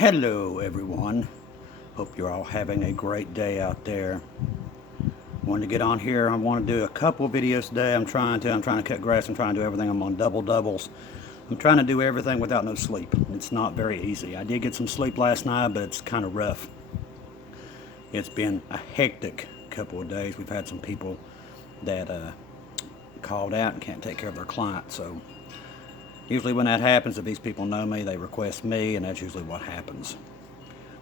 Hello everyone, hope you're all having a great day out there. Wanted to get on here. I want to do a couple videos today. I'm trying to cut grass. I'm trying to do everything. I'm on doubles. I'm trying to do everything without no sleep. It's not very easy. I did get some sleep last night, but it's kind of rough. It's been a hectic couple of days. We've had some people that called out and can't take care of their client. So usually when that happens, if these people know me, they request me, and that's usually what happens.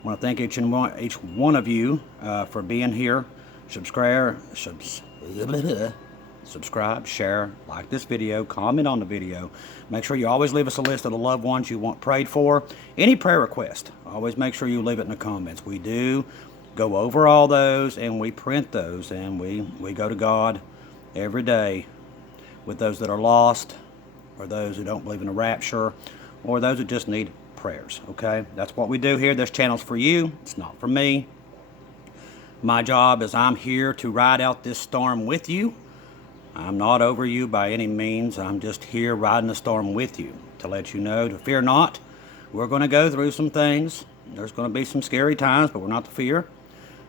I want to thank each one of you for being here. Subscribe, share, like this video, comment on the video. Make sure you always leave us a list of the loved ones you want prayed for. Any prayer request, always make sure you leave it in the comments. We do go over all those, and we print those, and we go to God every day with those that are lost, or those who don't believe in the rapture, or those who just need prayers, okay? That's what we do here. This channel's for you. It's not for me. My job is I'm here to ride out this storm with you. I'm not over you by any means. I'm just here riding the storm with you to let you know to fear not. We're going to go through some things. There's going to be some scary times, but we're not to fear.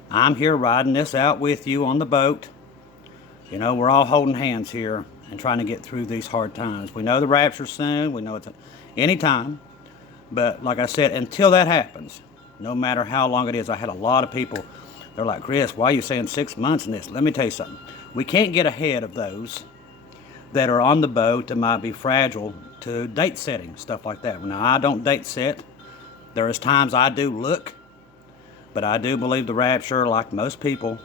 I'm here riding this out with you on the boat. You know, we're all holding hands here and trying to get through these hard times. We know the rapture's soon. We know it's any time. But like I said, until that happens, no matter how long it is, I had a lot of people, they're like, Chris, why are you saying 6 months in this? Let me tell you something. We can't get ahead of those that are on the boat that might be fragile to date setting, stuff like that. Now, I don't date set. There is times I do look, but I do believe the rapture, like most people,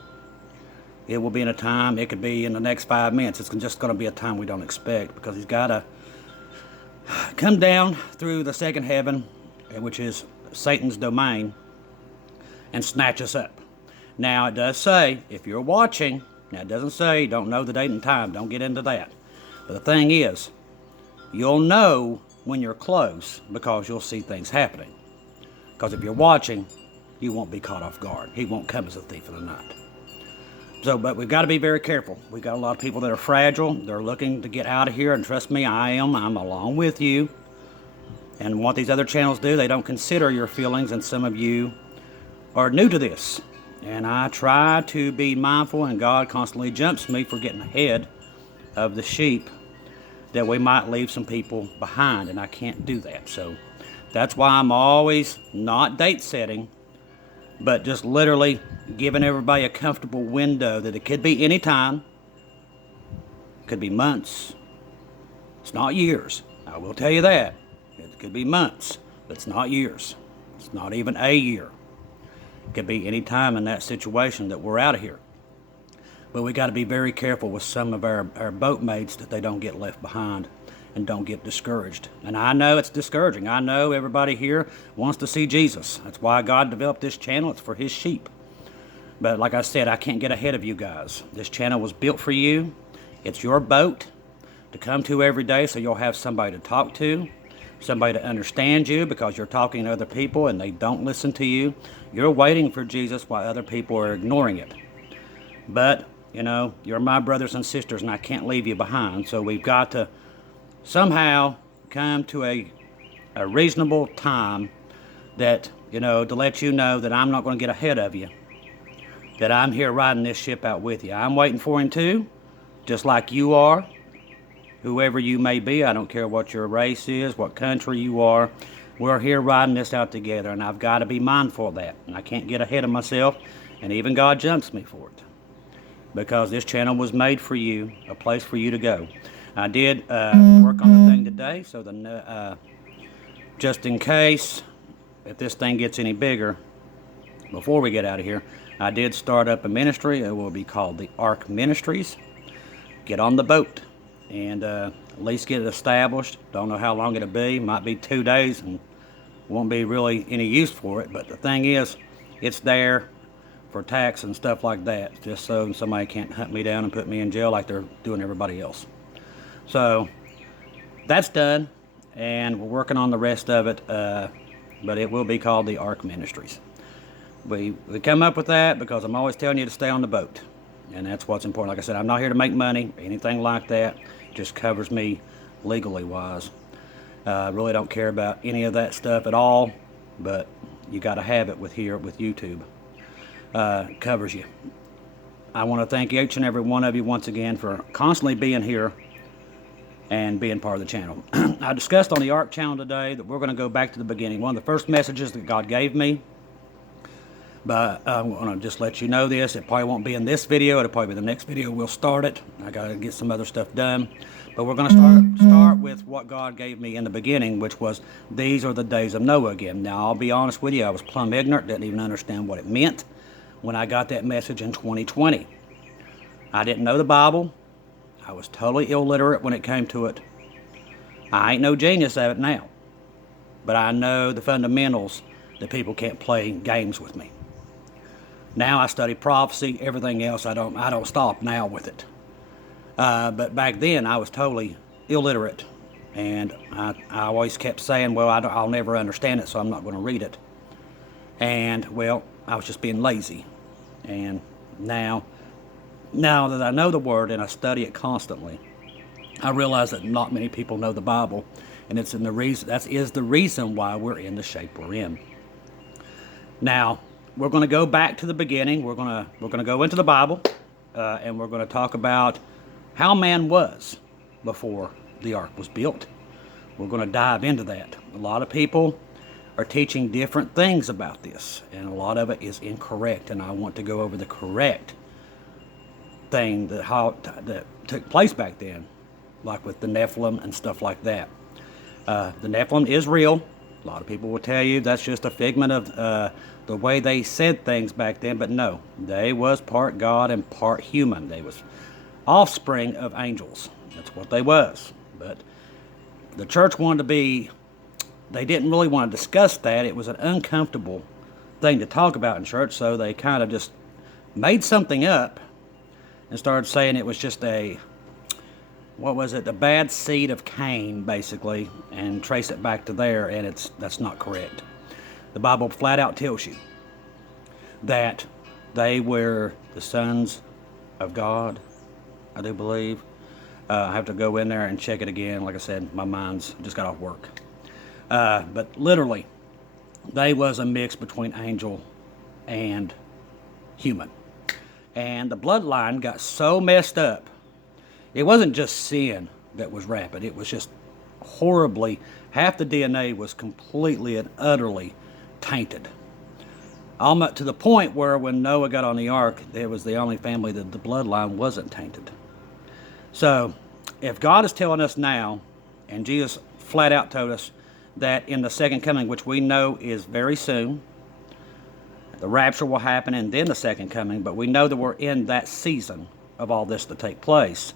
it will be in a time, it could be in the next 5 minutes. It's just going to be a time we don't expect, because he's got to come down through the second heaven, which is Satan's domain, and snatch us up. Now, it does say, if you're watching, now it doesn't say don't know the date and time. Don't get into that. But the thing is, you'll know when you're close because you'll see things happening. Because if you're watching, you won't be caught off guard. He won't come as a thief in the night. So, but we've got to be very careful. We've got a lot of people that are fragile. They're looking to get out of here, and trust me, I'm along with you. And what these other channels do, they don't consider your feelings, and some of you are new to this. And I try to be mindful, and God constantly jumps me for getting ahead of the sheep, that we might leave some people behind, and I can't do that. So that's why I'm always not date setting, but just literally giving everybody a comfortable window that it could be any time, could be months. It's not years. I will tell you that. It could be months, but it's not years. It's not even a year. It could be any time in that situation that we're out of here. But we got to be very careful with some of our boat mates that they don't get left behind and don't get discouraged. And I know it's discouraging. I know everybody here wants to see Jesus. That's why God developed this channel. It's for his sheep. But like I said, I can't get ahead of you guys. This channel was built for you. It's your boat to come to every day, so you'll have somebody to talk to, somebody to understand you, because you're talking to other people and they don't listen to you. You're waiting for Jesus while other people are ignoring it. But, you know, you're my brothers and sisters, and I can't leave you behind. So we've got to somehow come to a reasonable time that, you know, to let you know that I'm not going to get ahead of you, that I'm here riding this ship out with you. I'm waiting for him too, just like you are, whoever you may be. I don't care what your race is, what country you are. We're here riding this out together, and I've got to be mindful of that. And I can't get ahead of myself, and even God jumps me for it, because this channel was made for you, a place for you to go. I did work on the thing today, so just in case, if this thing gets any bigger, before we get out of here, I did start up a ministry. It will be called the Ark Ministries. Get on the boat and at least get it established. Don't know how long it'll be. Might be 2 days and won't be really any use for it. But the thing is, it's there for tax and stuff like that, just so somebody can't hunt me down and put me in jail like they're doing everybody else. So that's done, and we're working on the rest of it, but it will be called the Ark Ministries. We come up with that because I'm always telling you to stay on the boat, and that's what's important. Like I said, I'm not here to make money or anything like that. It just covers me legally wise. I really don't care about any of that stuff at all, but You got to have it with here with YouTube. Covers you. I want to thank each and every one of you once again for constantly being here and being part of the channel. I discussed on the ARC channel today that we're going to go back to the beginning. One of the first messages that God gave me, but I'm going to just let you know this. It probably won't be in this video. It'll probably be the next video. We'll start it. I got to get some other stuff done. But we're going to start with what God gave me in the beginning, which was, these are the days of Noah again. Now, I'll be honest with you. I was plumb ignorant. Didn't even understand what it meant when I got that message in 2020. I didn't know the Bible. I was totally illiterate when it came to it. I ain't no genius at it now, but I know the fundamentals that people can't play games with me. Now I study prophecy, everything else I don't stop now with it. But back then I was totally illiterate, and I always kept saying, well, I'll never understand it, so I'm not going to read it. And well, I was just being lazy. And now that I know the Word and I study it constantly, I realize that not many people know the Bible, and that is the reason why we're in the shape we're in. Now, we're going to go back to the beginning. We're going to go into the Bible, and we're going to talk about how man was before the ark was built. We're going to dive into that. A lot of people are teaching different things about this, and a lot of it is incorrect, and I want to go over the correct thing that took place back then, like with the Nephilim and stuff like that. The Nephilim is real. A lot of people will tell you that's just a figment of the way they said things back then, but no, they was part God and part human. They was offspring of angels. That's what they was. But the church wanted to be, they didn't really want to discuss that. It was an uncomfortable thing to talk about in church, so they kind of just made something up and started saying it was just a bad seed of Cain, basically, and trace it back to there, and that's not correct. The Bible flat out tells you that they were the sons of God, I do believe. I have to go in there and check it again. Like I said, my mind's just got off work. But literally, they was a mix between angel and human. And the bloodline got so messed up. It wasn't just sin that was rampant. It was just horribly, half the DNA was completely and utterly tainted. Almost to the point where when Noah got on the ark, it was the only family that the bloodline wasn't tainted. So, if God is telling us now, and Jesus flat out told us that in the second coming, which we know is very soon, the rapture will happen and then the second coming, but we know that we're in that season of all this to take place.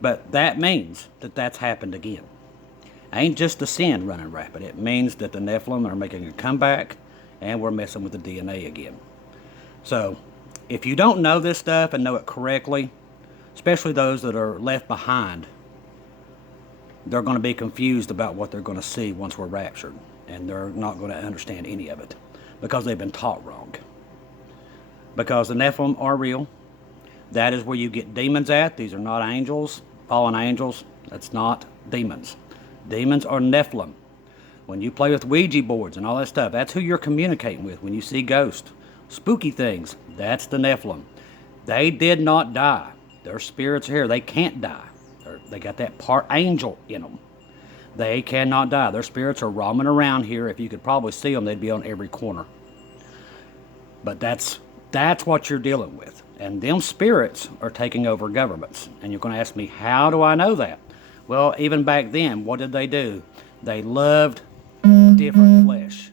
But that means that that's happened again. Ain't just the sin running rapid. It means that the Nephilim are making a comeback and we're messing with the DNA again. So, if you don't know this stuff and know it correctly, especially those that are left behind, they're going to be confused about what they're going to see once we're raptured. And they're not going to understand any of it because they've been taught wrong. Because the Nephilim are real. That is where you get demons at. These are not angels, fallen angels. That's not demons. Demons are Nephilim. When you play with Ouija boards and all that stuff, that's who you're communicating with. When you see ghosts, spooky things, that's the Nephilim. They did not die. Their spirits are here. They can't die. They got that part angel in them. They cannot die. Their spirits are roaming around here. If you could probably see them, they'd be on every corner. But that's what you're dealing with. And them spirits are taking over governments. And you're going to ask me, how do I know that? Well, even back then, what did they do? They loved different flesh.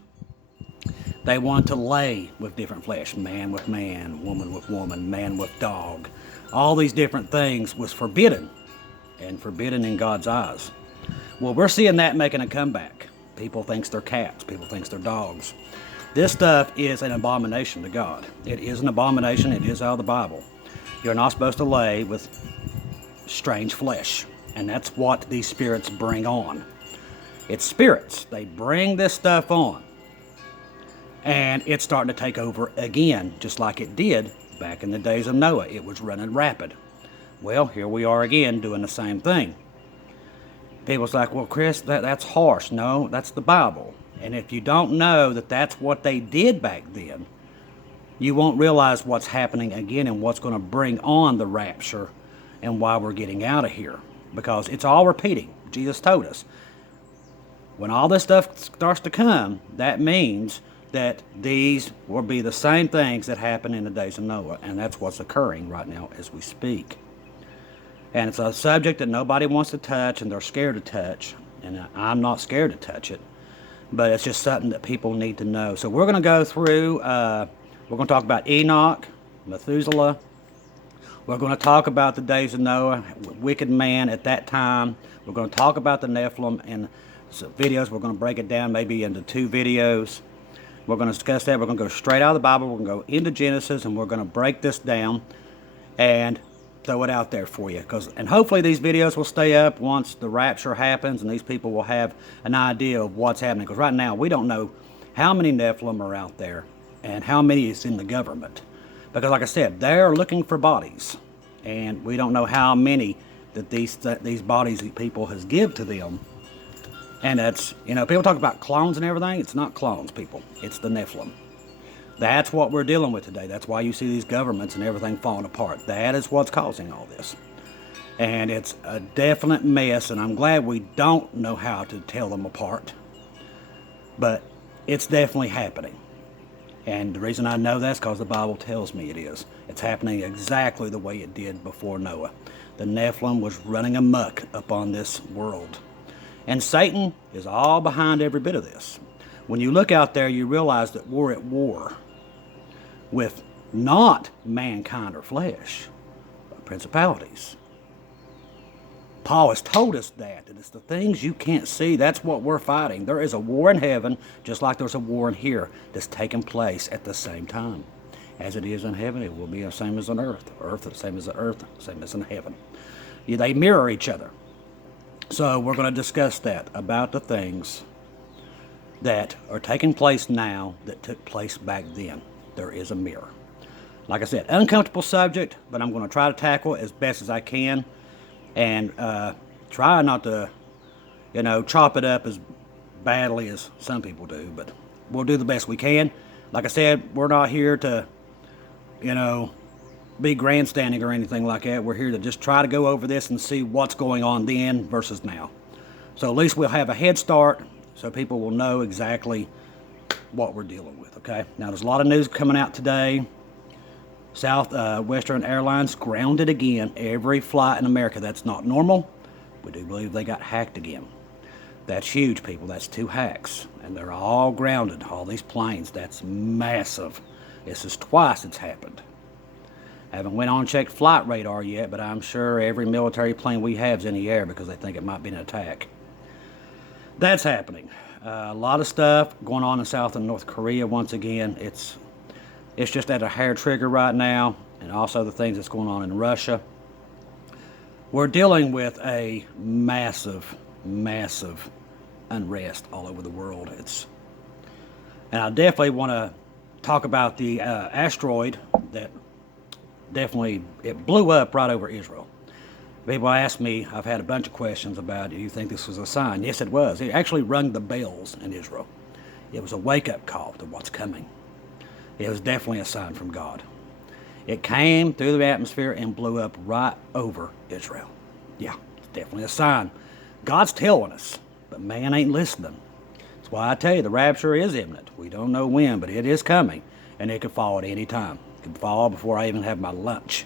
They wanted to lay with different flesh. Man with man, woman with woman, man with dog. All these different things was forbidden. And forbidden in God's eyes. Well, we're seeing that making a comeback. People think they're cats. People think they're dogs. This stuff is an abomination to God. It is an abomination. It is out of the Bible. You're not supposed to lay with strange flesh. And that's what these spirits bring on. It's spirits. They bring this stuff on. And it's starting to take over again, just like it did back in the days of Noah. It was running rapid. Well, here we are again doing the same thing. People's like, well, Chris, that's harsh. No, that's the Bible. And if you don't know that that's what they did back then, you won't realize what's happening again and what's going to bring on the rapture and why we're getting out of here. Because it's all repeating. Jesus told us. When all this stuff starts to come, that means that these will be the same things that happened in the days of Noah. And that's what's occurring right now as we speak. And it's a subject that nobody wants to touch and they're scared to touch. And I'm not scared to touch it. But it's just something that people need to know. So we're going to go through, we're going to talk about Enoch, Methuselah. We're going to talk about the days of Noah, wicked man at that time. We're going to talk about the Nephilim and some videos. We're going to break it down maybe into 2 videos. We're going to discuss that. We're going to go straight out of the Bible. We're going to go into Genesis, and we're going to break this down and throw it out there for you. And hopefully these videos will stay up once the rapture happens, and these people will have an idea of what's happening. Because right now, we don't know how many Nephilim are out there and how many is in the government. Because like I said, they're looking for bodies, and we don't know how many that these bodies that people has give to them. And that's, people talk about clones and everything. It's not clones, people. It's the Nephilim. That's what we're dealing with today. That's why you see these governments and everything falling apart. That is what's causing all this. And it's a definite mess, and I'm glad we don't know how to tell them apart. But it's definitely happening. And the reason I know that's because the Bible tells me it is. It's happening exactly the way it did before Noah. The Nephilim was running amok upon this world. And Satan is all behind every bit of this. When you look out there, you realize that we're at war with not mankind or flesh, but principalities. Paul has told us that it's the things you can't see. That's what we're fighting. There is a war in heaven, just like there's a war in here, that's taking place at the same time. As it is in heaven, it will be the same as on earth. Earth, the same as the earth, same as in heaven. They mirror each other. So we're going to discuss that, about the things that are taking place now that took place back then. There is a mirror. Like I said, uncomfortable subject, but I'm going to try to tackle it as best as I can. And try not to, chop it up as badly as some people do. But we'll do the best we can. Like I said, we're not here to, be grandstanding or anything like that. We're here to just try to go over this and see what's going on then versus now. So at least we'll have a head start so people will know exactly what we're dealing with, okay? Now, there's a lot of news coming out today. Western Airlines grounded again every flight in America. That's not normal. We do believe they got hacked again. That's huge, people. That's 2 hacks. And they're all grounded, all these planes. That's massive. This is twice it's happened. I haven't went on and checked flight radar yet, but I'm sure every military plane we have is in the air because they think it might be an attack. That's happening. A lot of stuff going on in South and North Korea once again. It's just at a hair trigger right now, and also the things that's going on in Russia. We're dealing with a massive, massive unrest all over the world. And I definitely want to talk about the asteroid that it blew up right over Israel. People ask me, I've had a bunch of questions about, do you think this was a sign? Yes, it was. It actually rung the bells in Israel. It was a wake-up call to what's coming. It was definitely a sign from God. It came through the atmosphere and blew up right over Israel. Yeah, it's definitely a sign. God's telling us, but man ain't listening. That's why I tell you, the rapture is imminent. We don't know when, but it is coming, and it could fall at any time. It could fall before I even have my lunch.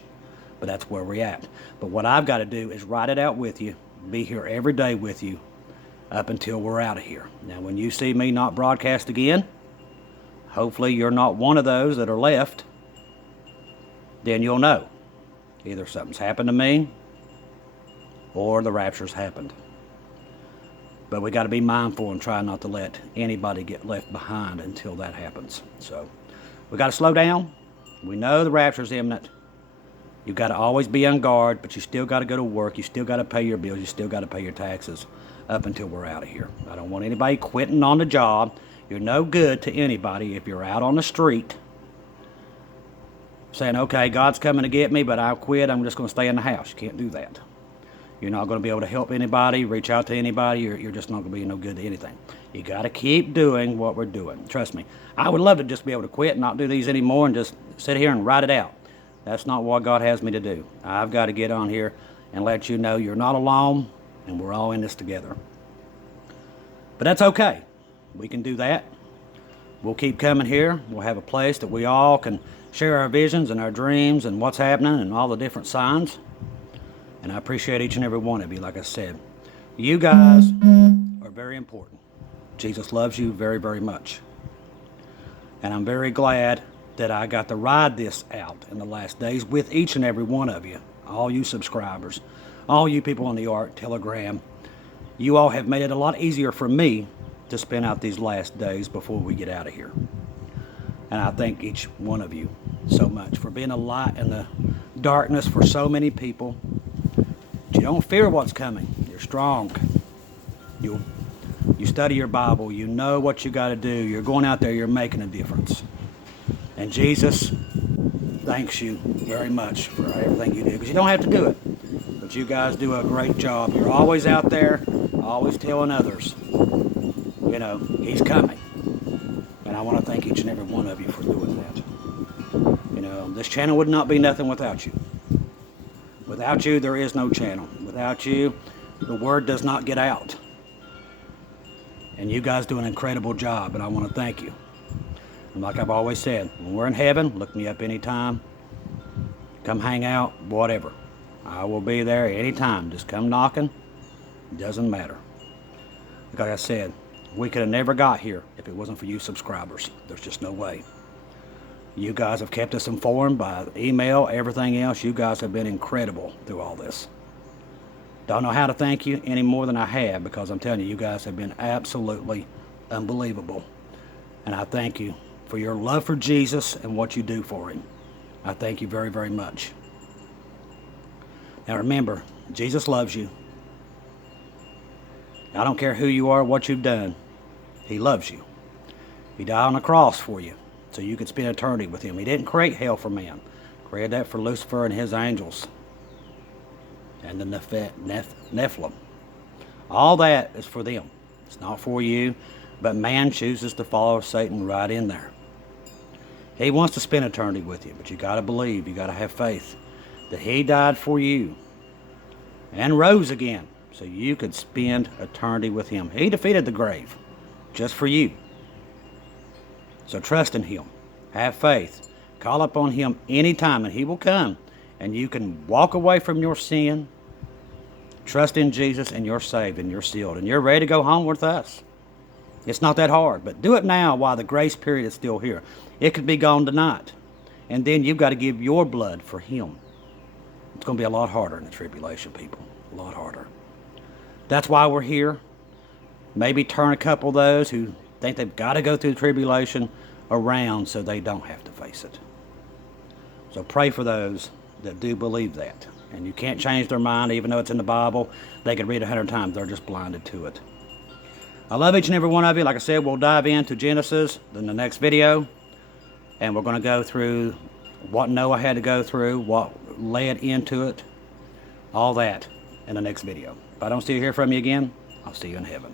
But that's where we're at. But what I've got to do is write it out with you, be here every day with you up until we're out of here. Now, when you see me not broadcast again, hopefully you're not one of those that are left. Then you'll know. Either something's happened to me or the rapture's happened. But we got to be mindful and try not to let anybody get left behind until that happens. So we got to slow down. We know the rapture's imminent. You've got to always be on guard, but you still got to go to work. You still got to pay your bills. You still got to pay your taxes up until we're out of here. I don't want anybody quitting on the job. You're no good to anybody if you're out on the street saying, okay, God's coming to get me, but I'll quit. I'm just going to stay in the house. You can't do that. You're not going to be able to help anybody, reach out to anybody. You're just not going to be no good to anything. You got to keep doing what we're doing. Trust me. I would love to just be able to quit and not do these anymore and just sit here and write it out. That's not what God has me to do. I've got to get on here and let you know you're not alone and we're all in this together. But that's okay. We can do that. We'll keep coming here. We'll have a place that we all can share our visions and our dreams and what's happening and all the different signs. And I appreciate each and every one of you, like I said. You guys are very important. Jesus loves you very, very much. And I'm very glad that I got to ride this out in the last days with each and every one of you. All you subscribers, all you people on the Ark, Telegram. You all have made it a lot easier for me to spend out these last days before we get out of here. And I thank each one of you so much for being a light in the darkness for so many people. But you don't fear what's coming. You're strong. You study your Bible. You know what you got to do. You're going out there. You're making a difference. And Jesus thanks you very much for everything you do. Because you don't have to do it. But you guys do a great job. You're always out there, always telling others, you know, he's coming. And I want to thank each and every one of you for doing that. You know, this channel would not be nothing without you. Without you, there is no channel. Without you, the word does not get out. And you guys do an incredible job, and I want to thank you. And like I've always said, when we're in heaven, look me up anytime. Come hang out, whatever. I will be there anytime. Just come knocking. It doesn't matter. Like I said, we could have never got here if it wasn't for you subscribers. There's just no way. You guys have kept us informed by email, everything else. You guys have been incredible through all this. Don't know how to thank you any more than I have, because I'm telling you, you guys have been absolutely unbelievable. And I thank you for your love for Jesus and what you do for him. I thank you very, very much. Now remember, Jesus loves you. I don't care who you are, what you've done. He loves you. He died on the cross for you so you could spend eternity with him. He didn't create hell for man. He created that for Lucifer and his angels and the Nephilim. All that is for them. It's not for you, but man chooses to follow Satan right in there. He wants to spend eternity with you, but you got to believe, you got to have faith that he died for you and rose again so you could spend eternity with him. He defeated the grave just for you. So trust in him. Have faith. Call upon him anytime and he will come, and you can walk away from your sin, trust in Jesus, and you're saved and you're sealed and you're ready to go home with us. It's not that hard, but do it now while the grace period is still here. It could be gone tonight, and then you've got to give your blood for him. It's going to be a lot harder in the tribulation, people. A lot harder. That's why we're here. Maybe turn a couple of those who think they've got to go through the tribulation around so they don't have to face it. So pray for those that do believe that. And you can't change their mind, even though it's in the Bible. They could read 100 times. They're just blinded to it. I love each and every one of you. Like I said, we'll dive into Genesis in the next video. And we're going to go through what Noah had to go through, what led into it, all that in the next video. If I don't see you hear from you again, I'll see you in heaven.